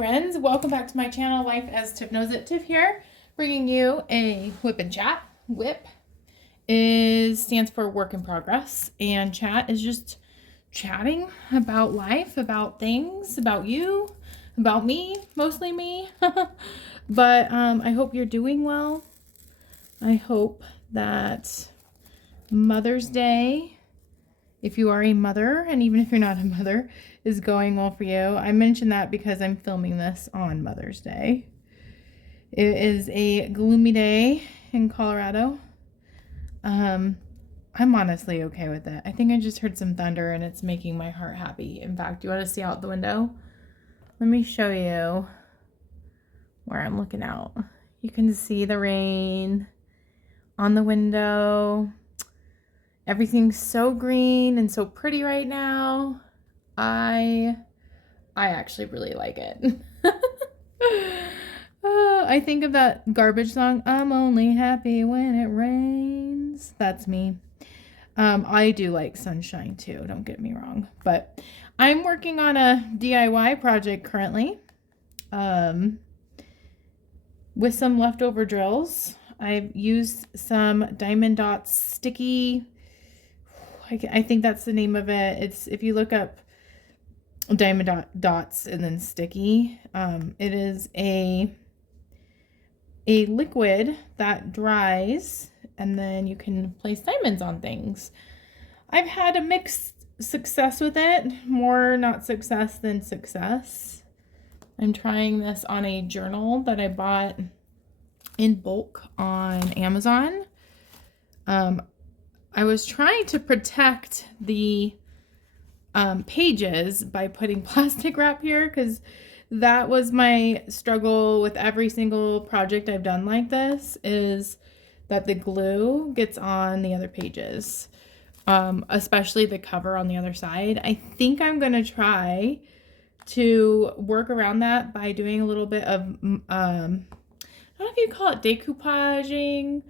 friends, welcome back to my channel, Life as Tiff Knows It. Tiff here, bringing you a whip and chat. WIP stands for work in progress, and chat is just chatting about life, about things, about you, about me, mostly me. But I hope you're doing well. I hope that Mother's Day, if you are a mother, and even if you're not a mother, is going well for you. I mentioned that because I'm filming this on Mother's Day. It is a gloomy day in Colorado. I'm honestly okay with it. I think I just heard some thunder and it's making my heart happy. In fact, you want to see out the window? Let me show you where I'm looking out. You can see the rain on the window. Everything's so green and so pretty right now. I actually really like it. I think of that Garbage song, I'm only happy when it rains. That's me. I do like sunshine too, don't get me wrong. But I'm working on a DIY project currently with some leftover drills. I've used some Diamond Dots sticky, I think that's the name of it. It's, if you look up Diamond Dots and then sticky, it is a liquid that dries and then you can place diamonds on things. I've had a mixed success with it, more not success than success. I'm trying this on a journal that I bought in bulk on Amazon. I was trying to protect the pages by putting plastic wrap here, because that was my struggle with every single project I've done like this, is that the glue gets on the other pages, especially the cover on the other side. I think I'm going to try to work around that by doing a little bit of, I don't know if you call it decoupaging.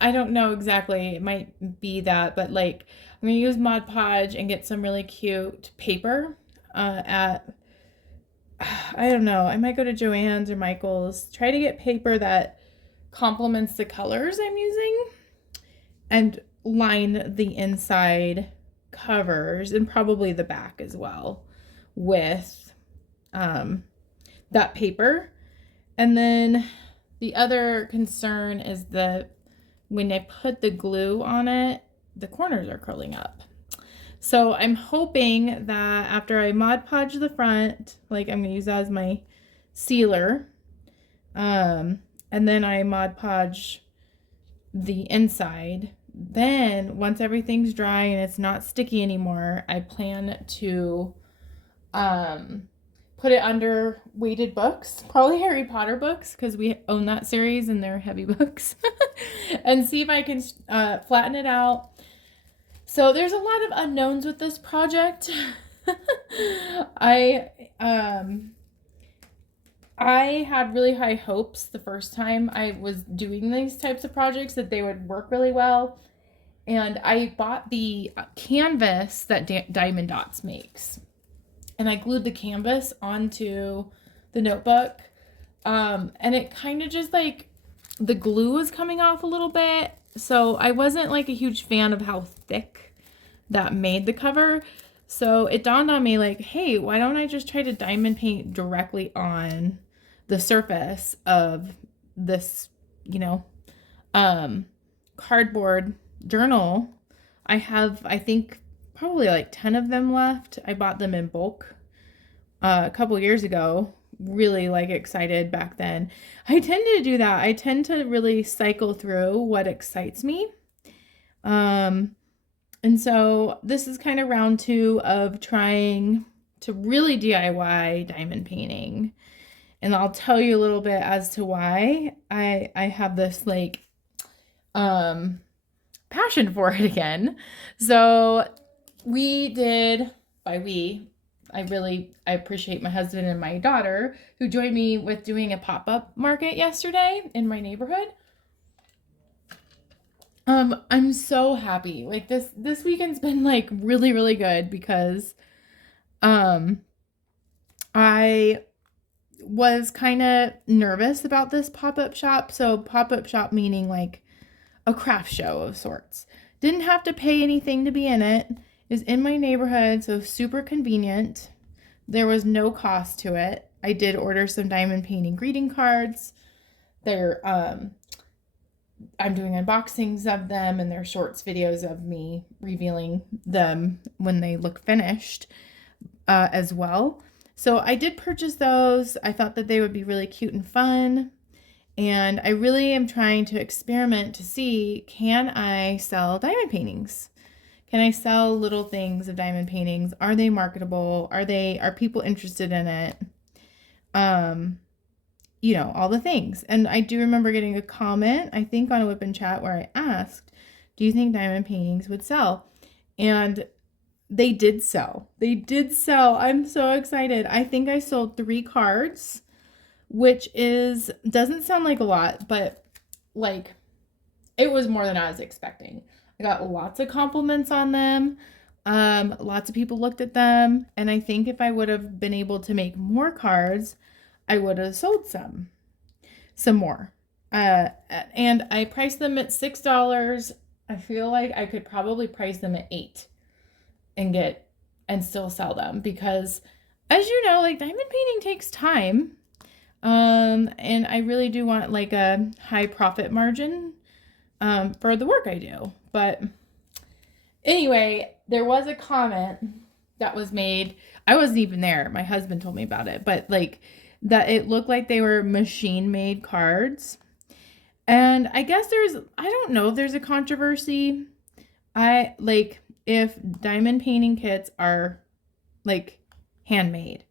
I don't know exactly. It might be that, but like I'm gonna use Mod Podge and get some really cute paper I don't know. I might go to Joann's or Michael's. Try to get paper that complements the colors I'm using and line the inside covers and probably the back as well with that paper. And then the other concern is that when I put the glue on it, the corners are curling up. So I'm hoping that after I Mod Podge the front, like I'm going to use that as my sealer, and then I Mod Podge the inside, then once everything's dry and it's not sticky anymore, I plan to put it under weighted books, probably Harry Potter books, because we own that series and they're heavy books, and see if I can flatten it out. So there's a lot of unknowns with this project. I had really high hopes the first time I was doing these types of projects that they would work really well. And I bought the canvas that Diamond Dots makes. And I glued the canvas onto the notebook. And it kind of just like, the glue was coming off a little bit. So I wasn't like a huge fan of how thick that made the cover. So it dawned on me like, hey, why don't I just try to diamond paint directly on the surface of this, cardboard journal. I have, I think, probably like 10 of them left. I bought them in bulk a couple years ago. Really like excited back then. I tend to do that. I tend to really cycle through what excites me. And so this is kind of round 2 of trying to really DIY diamond painting. And I'll tell you a little bit as to why I have this like passion for it again. So we did, by we, I appreciate my husband and my daughter who joined me with doing a pop-up market yesterday in my neighborhood. I'm so happy. Like this weekend's been like really, really good because I was kind of nervous about this pop-up shop. So pop-up shop meaning like a craft show of sorts. Didn't have to pay anything to be in it. Is in my neighborhood, so super convenient. There was no cost to it. I did order some diamond painting greeting cards. They're I'm doing unboxings of them, and they're shorts videos of me revealing them when they look finished as well. So I did purchase those. I thought that they would be really cute and fun. And I really am trying to experiment to see, can I sell diamond paintings? Can I sell little things of diamond paintings? Are they marketable? Are people interested in it? You know, all the things. And I do remember getting a comment, I think on a WIP and chat, where I asked, do you think diamond paintings would sell? And they did sell. They did sell. I'm so excited. I think I sold 3 cards, which doesn't sound like a lot, but like it was more than I was expecting. I got lots of compliments on them. Lots of people looked at them, and I think if I would have been able to make more cards, I would have sold some more. And I priced them at $6. I feel like I could probably price them at $8 and still sell them, because as you know, like diamond painting takes time. And I really do want like a high profit margin for the work I do. But anyway, there was a comment that was made. I wasn't even there. My husband told me about it, but like that it looked like they were machine made cards. And I guess I don't know if there's a controversy. If diamond painting kits are like handmade.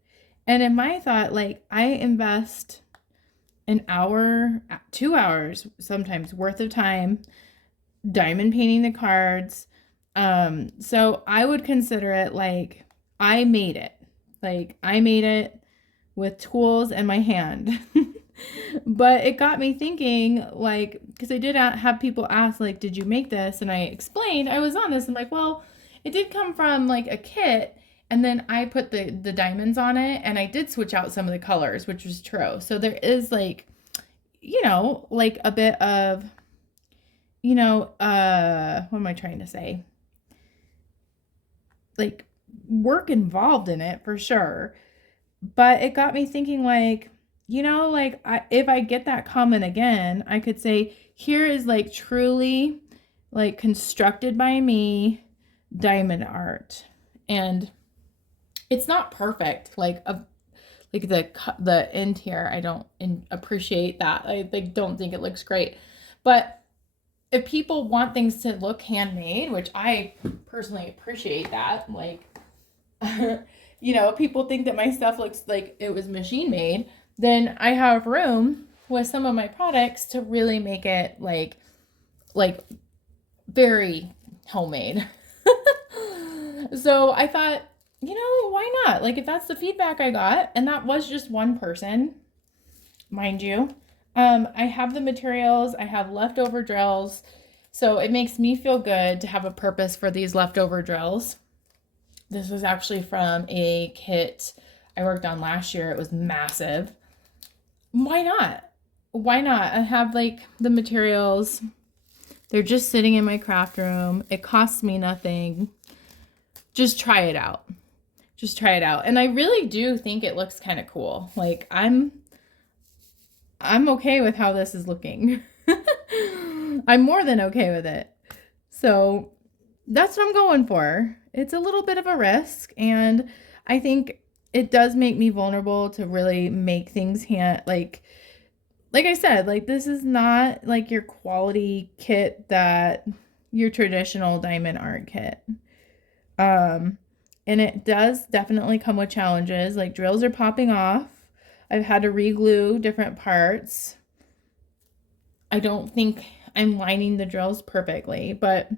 And in my thought, like I invest an hour, 2 hours, sometimes worth of time diamond painting the cards. So I would consider it like I made it. Like I made it with tools in my hand. But it got me thinking, like, because I did have people ask, like, did you make this? And I explained, I was honest. I'm like, well, it did come from like a kit. And then I put the diamonds on it, and I did switch out some of the colors, which was true. So there is like, you know, like a bit of, you know, what am I trying to say? Like work involved in it for sure. But it got me thinking, like, you know, like if I get that comment again, I could say, here is like truly like constructed by me diamond art. And it's not perfect. Like the end here, I don't appreciate that. I like don't think it looks great. But if people want things to look handmade, which I personally appreciate that, like you know, people think that my stuff looks like it was machine made, then I have room with some of my products to really make it like very homemade. So I thought, you know, why not? Like if that's the feedback I got, and that was just one person, mind you. I have the materials, I have leftover drills, so it makes me feel good to have a purpose for these leftover drills. This was actually from a kit I worked on last year. It was massive. Why not? Why not? I have like the materials. They're just sitting in my craft room. It costs me nothing. Just try it out. Just try it out. And I really do think it looks kind of cool. Like I'm okay with how this is looking. I'm more than okay with it. So that's what I'm going for. It's a little bit of a risk, and I think it does make me vulnerable to really make things like I said, like this is not like your quality kit that your traditional diamond art kit. And it does definitely come with challenges, like drills are popping off. I've had to re-glue different parts. I don't think I'm lining the drills perfectly, but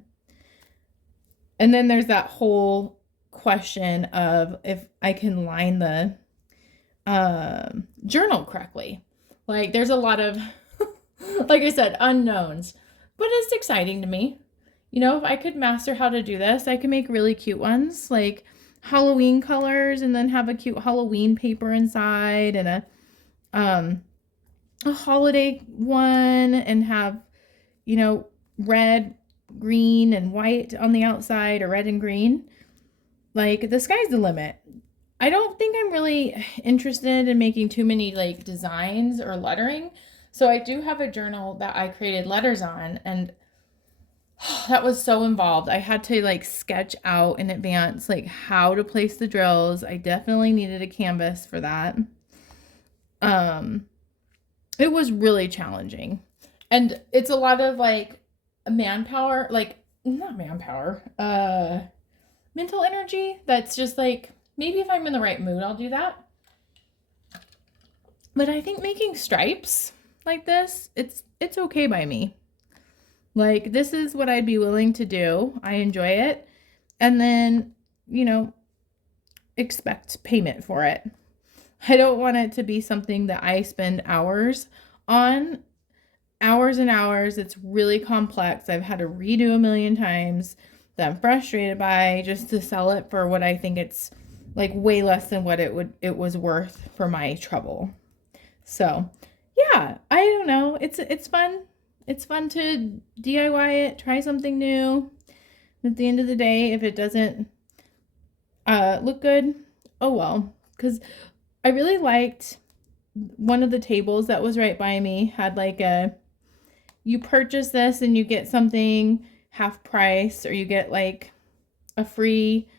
and then there's that whole question of if I can line the journal correctly. Like there's a lot of, like I said, unknowns, but it's exciting to me. You know, if I could master how to do this, I could make really cute ones, like Halloween colors, and then have a cute Halloween paper inside and um, a holiday one and have, red, green, and white on the outside, or red and green. Like, the sky's the limit. I don't think I'm really interested in making too many like designs or lettering. So I do have a journal that I created letters on, and that was so involved. I had to like sketch out in advance like how to place the drills. I definitely needed a canvas for that. Um it was really challenging. And it's a lot of like manpower, like not manpower, mental energy that's just like maybe if I'm in the right mood, I'll do that. But I think making stripes like this, it's okay by me. Like, this is what I'd be willing to do. I enjoy it. And then, you know, expect payment for it. I don't want it to be something that I spend hours on, hours and hours. It's really complex. I've had to redo a million times that I'm frustrated by just to sell it for what I think it's like way less than what it was worth for my trouble. So, yeah, I don't know. It's fun. It's fun to DIY it, try something new. At the end of the day, if it doesn't look good, oh well. Because I really liked one of the tables that was right by me had like you purchase this and you get something half price, or you get like a free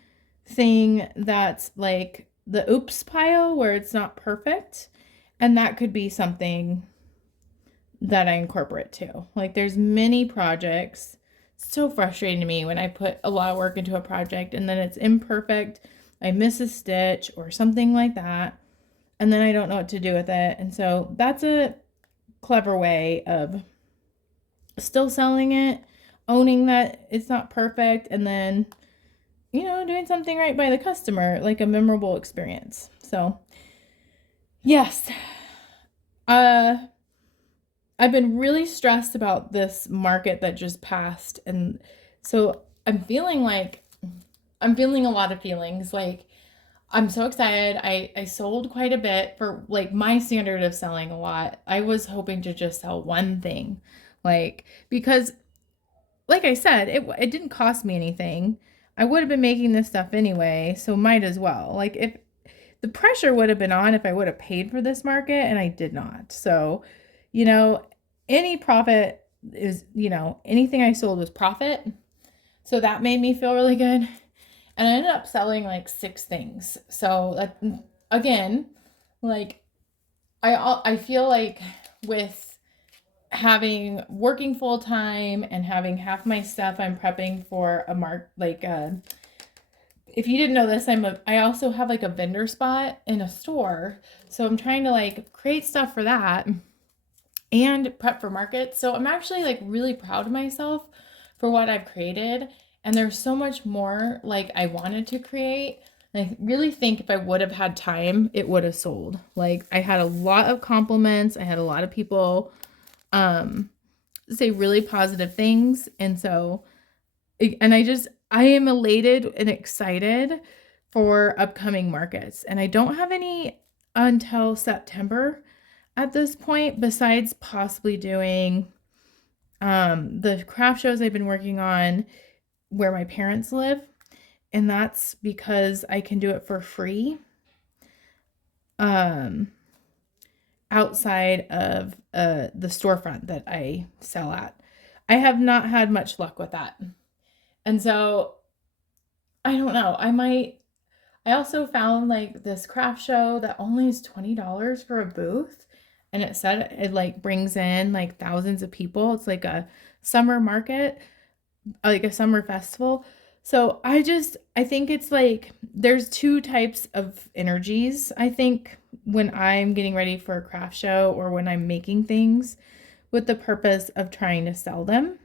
thing that's like the oops pile where it's not perfect. And that could be something that I incorporate too. Like, there's many projects. It's so frustrating to me when I put a lot of work into a project and then it's imperfect. I miss a stitch or something like that. And then I don't know what to do with it. And so that's a clever way of still selling it, owning that it's not perfect, and then, doing something right by the customer, like a memorable experience. So, yes. I've been really stressed about this market that just passed. And so I'm feeling a lot of feelings. Like, I'm so excited. I sold quite a bit for like my standard of selling a lot. I was hoping to just sell one thing. Like, because like I said, it didn't cost me anything. I would have been making this stuff anyway, so might as well. Like, if the pressure would have been on if I would have paid for this market, and I did not. So, you know, any profit is, anything I sold was profit. So that made me feel really good. And I ended up selling like 6 things. So that, again, like I feel like with working full time and having half my stuff I'm prepping for if you didn't know this, I also have like a vendor spot in a store. So I'm trying to like create stuff for that and prep for markets. So I'm actually like really proud of myself for what I've created. And there's so much more like I wanted to create. And I really think if I would have had time, it would have sold. Like, I had a lot of compliments. I had a lot of people say really positive things. And so, and I am elated and excited for upcoming markets. And I don't have any until September at this point, besides possibly doing the craft shows I've been working on where my parents live. And that's because I can do it for free outside of the storefront that I sell at. I have not had much luck with that. And so I don't know. I also found like this craft show that only is $20 for a booth. And it said it like brings in like thousands of people. It's like a summer market, like a summer festival. So I think it's like there's 2 types of energies, I think, when I'm getting ready for a craft show or when I'm making things with the purpose of trying to sell them.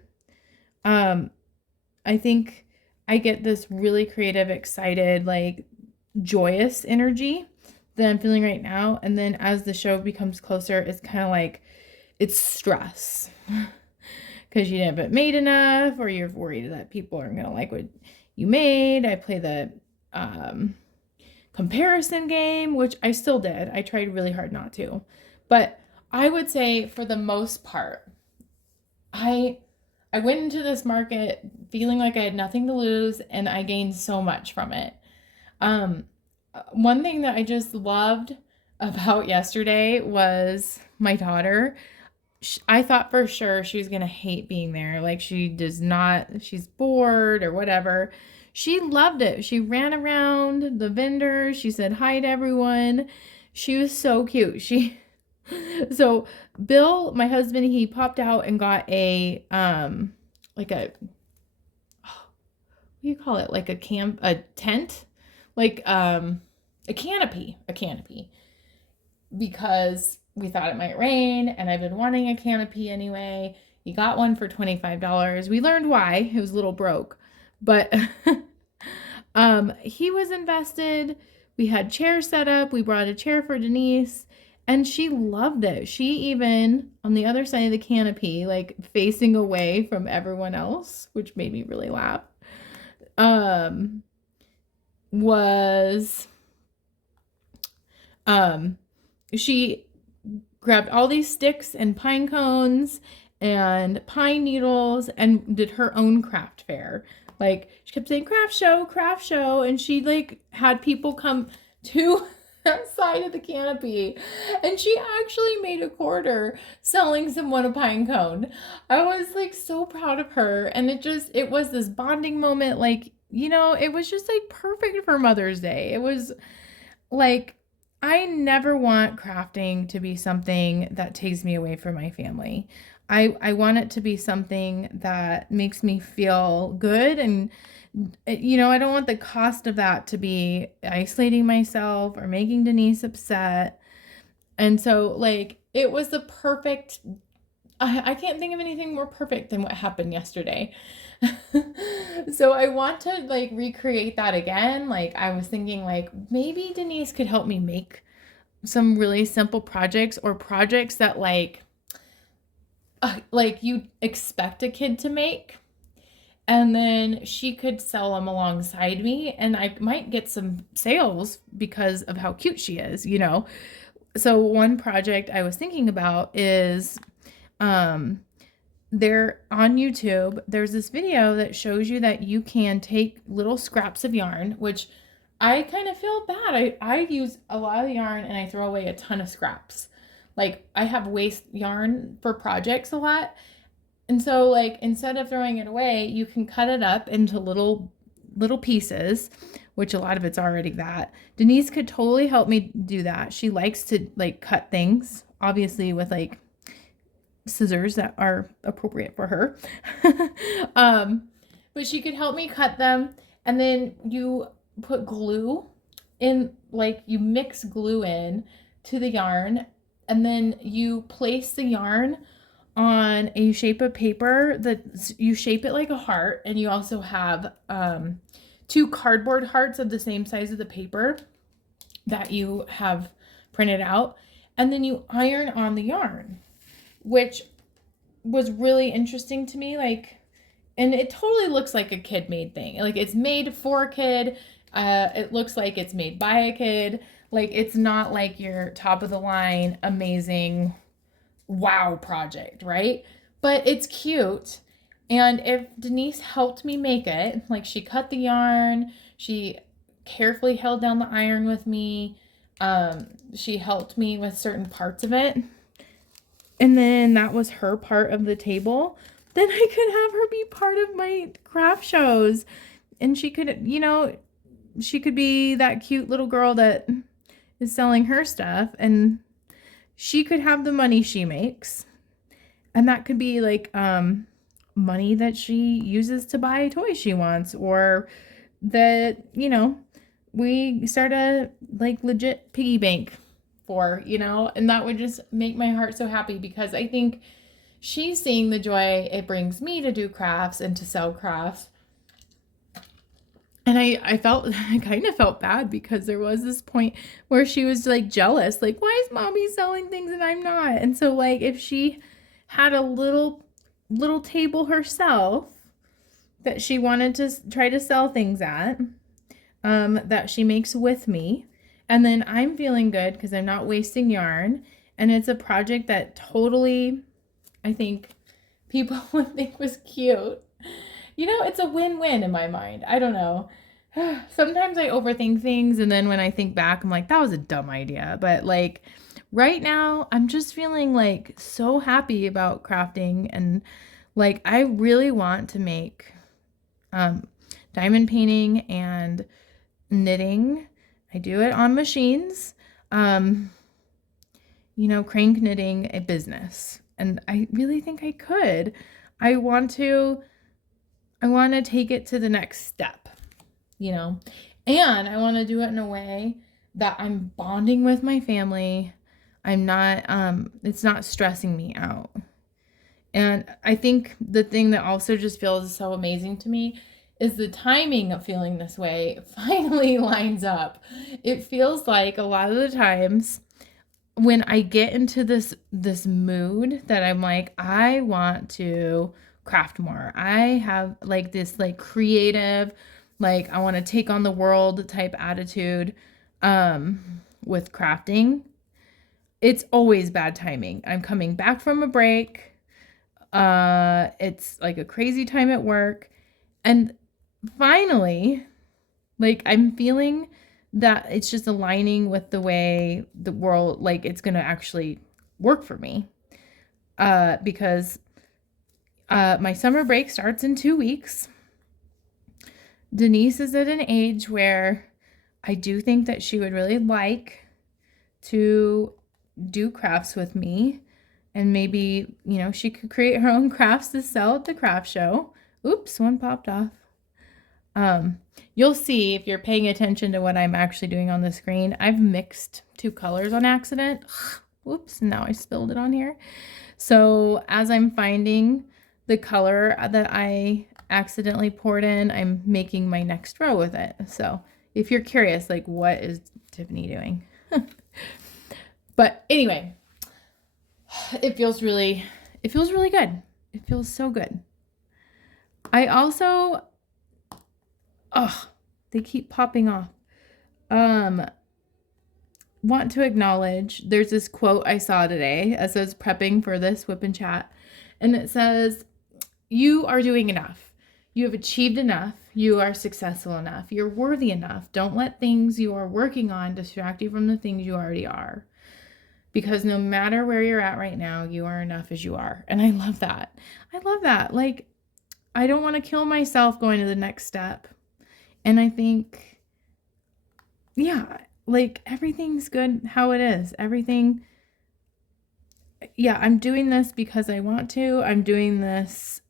I think I get this really creative, excited, like joyous energy that I'm feeling right now. And then as the show becomes closer, it's kind of like it's stress because you haven't made enough, or you're worried that people aren't going to like what you made. I play the comparison game, which I still did. I tried really hard not to. But I would say for the most part, I I went into this market feeling like I had nothing to lose and I gained so much from it. Um, One thing that I just loved about yesterday was my daughter. I thought for sure she was going to hate being there. Like she does not, she's bored or whatever. She loved it. She ran around the vendors. She said hi to everyone. She was so cute. So Bill, my husband, he popped out and got like a, what do you call it? Like a tent, like a canopy, because we thought it might rain and I've been wanting a canopy anyway. He got one for $25. We learned why. It was a little broke. But he was invested. We had chairs set up. We brought a chair for Denise and she loved it. She even on the other side of the canopy, like facing away from everyone else, which made me really laugh. Was she grabbed all these sticks and pine cones and pine needles and did her own craft fair. Like she kept saying craft show, and she like had people come to that side of the canopy, and she actually made a quarter selling someone a pine cone. I was like so proud of her, and it was this bonding moment. Like, you know, it was just like perfect for Mother's Day. It was like, I never want crafting to be something that takes me away from my family. I want it to be something that makes me feel good. And, you know, I don't want the cost of that to be isolating myself or making Denise upset. And so, like, it was the perfect, I can't think of anything more perfect than what happened yesterday. So I want to like recreate that again. Like I was thinking like maybe Denise could help me make some really simple projects or projects that like you expect a kid to make, and then she could sell them alongside me and I might get some sales because of how cute she is, you know. So one project I was thinking about is there on YouTube, there's this video that shows you that you can take little scraps of yarn, which I kind of feel bad. I use a lot of the yarn and I throw away a ton of scraps. Like I have waste yarn for projects a lot. And so like instead of throwing it away, you can cut it up into little pieces, which a lot of it's already that. Denise could totally help me do that. She likes to like cut things, obviously with like scissors that are appropriate for her. But she could help me cut them, and then you put glue in, like you mix glue in to the yarn, and then you place the yarn on a shape of paper that you shape it like a heart, and you also have two cardboard hearts of the same size of the paper that you have printed out, and then you iron on the yarn, which was really interesting to me. Like, and it totally looks like a kid made thing. Like it's made for a kid. It looks like it's made by a kid. Like it's not like your top of the line, amazing, wow project, right? But it's cute. And if Denise helped me make it, like she cut the yarn, she carefully held down the iron with me. She helped me with certain parts of it. And then that was her part of the table. Then I could have her be part of my craft shows. And she could, you know, she could be that cute little girl that is selling her stuff. And she could have the money she makes. And that could be like money that she uses to buy toys she wants. Or that, you know, we start a like legit piggy bank for, you know, and that would just make my heart so happy, because I think she's seeing the joy it brings me to do crafts and to sell crafts. And I kind of felt bad, because there was this point where she was like jealous, like, why is mommy selling things and I'm not? And so like if she had a little table herself that she wanted to try to sell things at, that she makes with me, and then I'm feeling good because I'm not wasting yarn, And it's a project that totally, I think, people would think was cute. You know, it's a win-win in my mind. I don't know. Sometimes I overthink things, and then when I think back, I'm like, that was a dumb idea. But like right now, I'm just feeling like so happy about crafting, and like I really want to make diamond painting and knitting. I do it on machines. You know, crank knitting a business. And I really think I could. I want to take it to the next step, you know. And I want to do it in a way that I'm bonding with my family. I'm not it's not stressing me out. And I think the thing that also just feels so amazing to me is the timing of feeling this way finally lines up. It feels like a lot of the times when I get into this mood that I'm like, I want to craft more. I have like this like creative, like I want to take on the world type attitude with crafting. It's always bad timing. I'm coming back from a break. It's like a crazy time at work. And finally, like I'm feeling that it's just aligning with the way the world, like it's going to actually work for me. Because my summer break starts in 2 weeks. Denise is at an age where I do think that she would really like to do crafts with me. And maybe, you know, she could create her own crafts to sell at the craft show. Oops, one popped off. You'll see if you're paying attention to what I'm actually doing on the screen. I've mixed 2 colors on accident. Whoops, now I spilled it on here. So as I'm finding the color that I accidentally poured in, I'm making my next row with it. So if you're curious, like what is Tiffany doing? But anyway, it feels really good. It feels so good. I also, they keep popping off. Want to acknowledge, there's this quote I saw today as I was prepping for this WIP and chat. And it says, you are doing enough. You have achieved enough. You are successful enough. You're worthy enough. Don't let things you are working on distract you from the things you already are. Because no matter where you're at right now, you are enough as you are. And I love that. I love that. Like, I don't want to kill myself going to the next step. And I think, yeah, like everything's good how it is. Everything, yeah, I'm doing this because I want to. I'm doing this.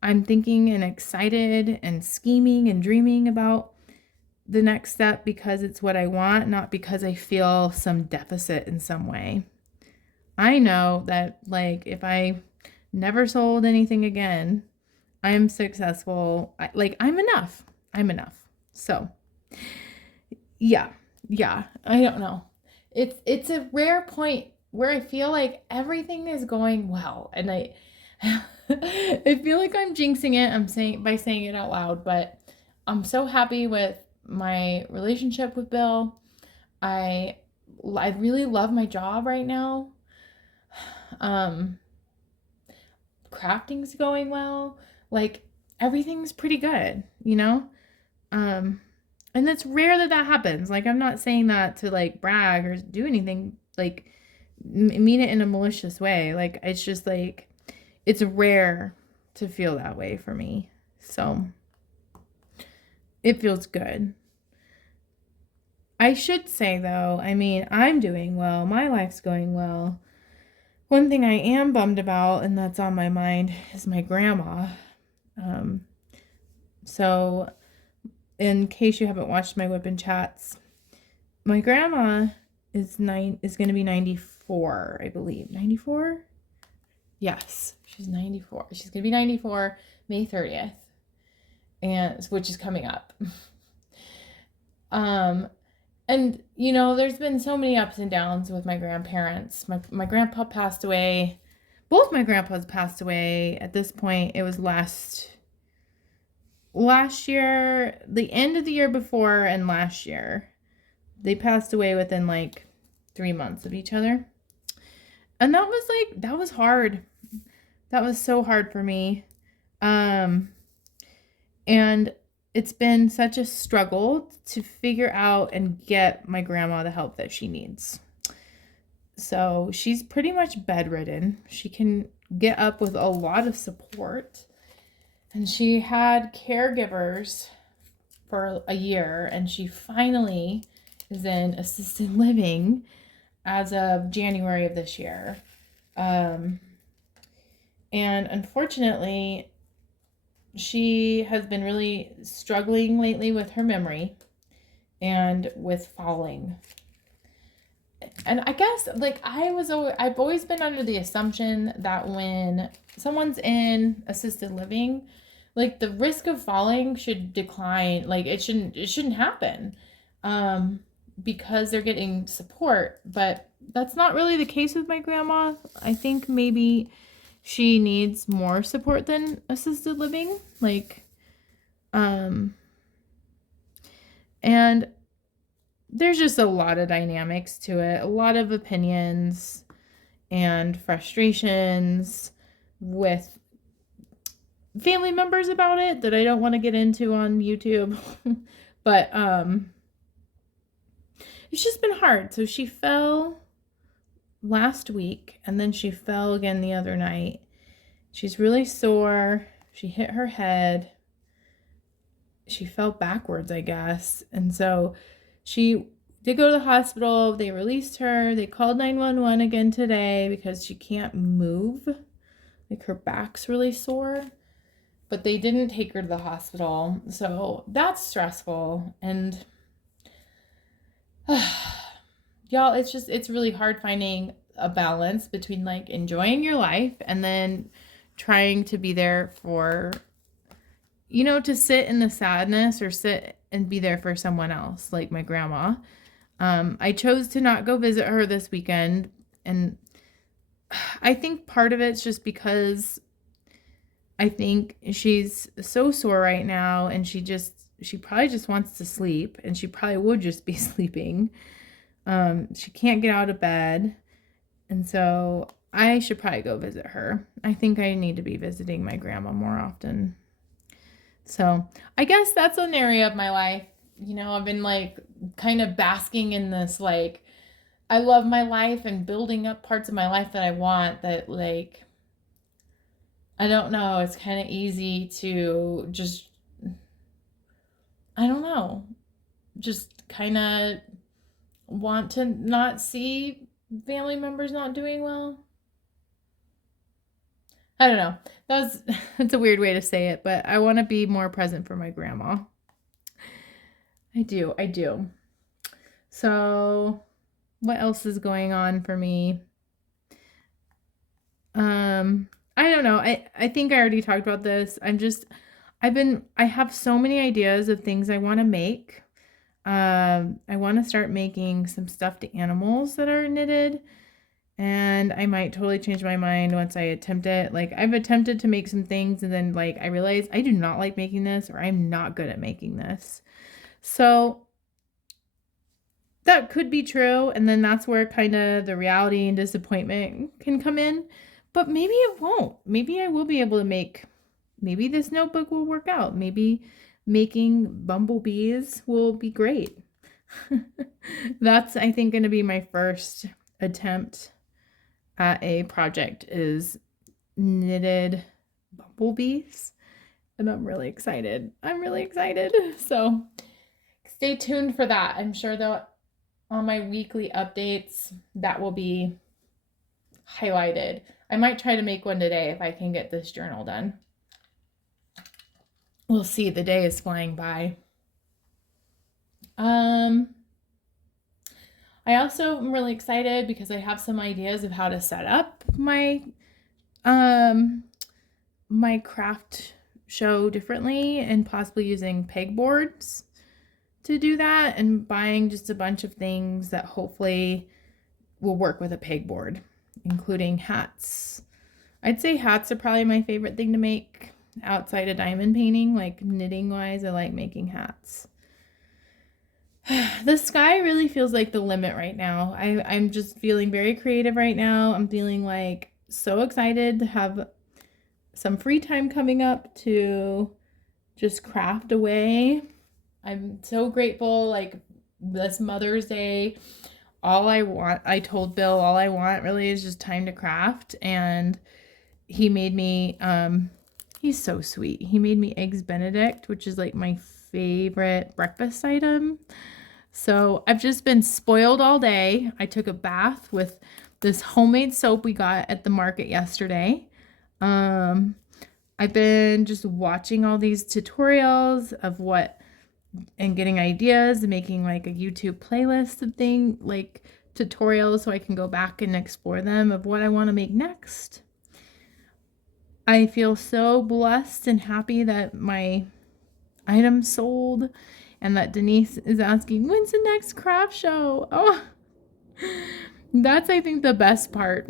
I'm thinking and excited and scheming and dreaming about the next step because it's what I want, not because I feel some deficit in some way. I know that, like, if I never sold anything again, I'm successful. I'm enough. I'm enough. So, yeah, I don't know. It's a rare point where I feel like everything is going well, and I I feel like I'm jinxing it. I'm saying by saying it out loud, but I'm so happy with my relationship with Bill. I really love my job right now. Crafting's going well. Like everything's pretty good, you know? And it's rare that happens. Like I'm not saying that to like brag or do anything, like mean it in a malicious way. Like it's just like it's rare to feel that way for me. So it feels good. I should say though, I mean, I'm doing well. My life's going well. One thing I am bummed about, and that's on my mind, is my grandma. So in case you haven't watched my WIP and chats, my grandma is going to be 94, I believe. 94? Yes, she's 94. She's going to be 94 May 30th, and which is coming up. And you know, there's been so many ups and downs with my grandparents. My grandpa passed away. Both my grandpas passed away at this point. It was last year, the end of the year before, and last year. They passed away within like 3 months of each other. And that was hard. That was so hard for me. Um, and it's been such a struggle to figure out and get my grandma the help that she needs. So she's pretty much bedridden. She can get up with a lot of support. And she had caregivers for a year, and she finally is in assisted living as of January of this year. And unfortunately, she has been really struggling lately with her memory and with falling. And I guess I've always been under the assumption that when someone's in assisted living, like the risk of falling should decline. Like it shouldn't happen. Because they're getting support, but that's not really the case with my grandma. I think maybe she needs more support than assisted living. And there's just a lot of dynamics to it, a lot of opinions and frustrations with family members about it that I don't want to get into on YouTube. But it's just been hard. So she fell last week, and then she fell again the other night. She's really sore. She hit her head. She fell backwards, I guess. And so she did go to the hospital. They released her. They called 911 again today because she can't move. Like her back's really sore. But they didn't take her to the hospital. So that's stressful. And y'all, it's really hard finding a balance between like enjoying your life and then trying to be there for, to sit in the sadness or sit and be there for someone else, like my grandma. I chose to not go visit her this weekend, and I think part of it's just because I think she's so sore right now, and she probably just wants to sleep, and she probably would just be sleeping. She can't get out of bed, and so I should probably go visit her. I think I need to be visiting my grandma more often. So I guess that's an area of my life. I've been like kind of basking in this, like, I love my life and building up parts of my life that I want that, like, I don't know. It's kind of easy to just, I don't know, just kind of want to not see family members not doing well. I don't know. That's a weird way to say it, but I want to be more present for my grandma. I do. So, what else is going on for me? I don't know. I think I already talked about this. I have so many ideas of things I want to make. I want to start making some stuffed animals that are knitted, and I might totally change my mind once I attempt it. Like, I've attempted to make some things, and then like I realize I do not like making this, or I'm not good at making this. So that could be true, and then that's where kind of the reality and disappointment can come in. But maybe it won't. Maybe I will be able to maybe this notebook will work out. Maybe making bumblebees will be great. That's, I think, going to be my first attempt at a project, is knitted bumblebees. And I'm really excited. So stay tuned for that. I'm sure that on my weekly updates, that will be highlighted. I might try to make one today if I can get this journal done. We'll see. The day is flying by. I also am really excited because I have some ideas of how to set up my my craft show differently, and possibly using pegboards to do that, and buying just a bunch of things that hopefully will work with a pegboard, including hats. I'd say hats are probably my favorite thing to make outside of diamond painting. Like, knitting wise, I like making hats. the sky really feels like the limit right now. I'm just feeling very creative right now. I'm feeling like so excited to have some free time coming up to just craft away. I'm so grateful, like this Mother's Day, I told Bill all I want really is just time to craft. And he made me, he's so sweet. He made me eggs Benedict, which is like my favorite breakfast item. So I've just been spoiled all day. I took a bath with this homemade soap we got at the market yesterday. I've been just watching all these tutorials of and getting ideas and making like a YouTube playlist of like tutorials so I can go back and explore them of what I want to make next. I feel so blessed and happy that my item sold and that Denise is asking, when's the next craft show? Oh, that's, I think, the best part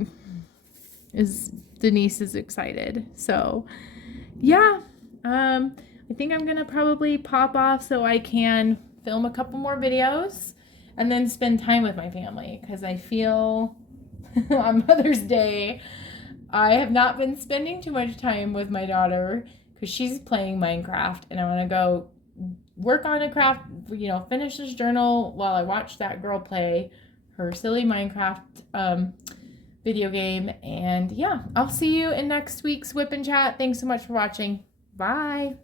is Denise is excited. So yeah, I think I'm gonna probably pop off so I can film a couple more videos and then spend time with my family, because I feel on Mother's Day I have not been spending too much time with my daughter because she's playing Minecraft, and I want to go work on a craft, finish this journal while I watch that girl play her silly Minecraft video game. And yeah, I'll see you in next week's Whip and Chat. Thanks so much for watching. Bye.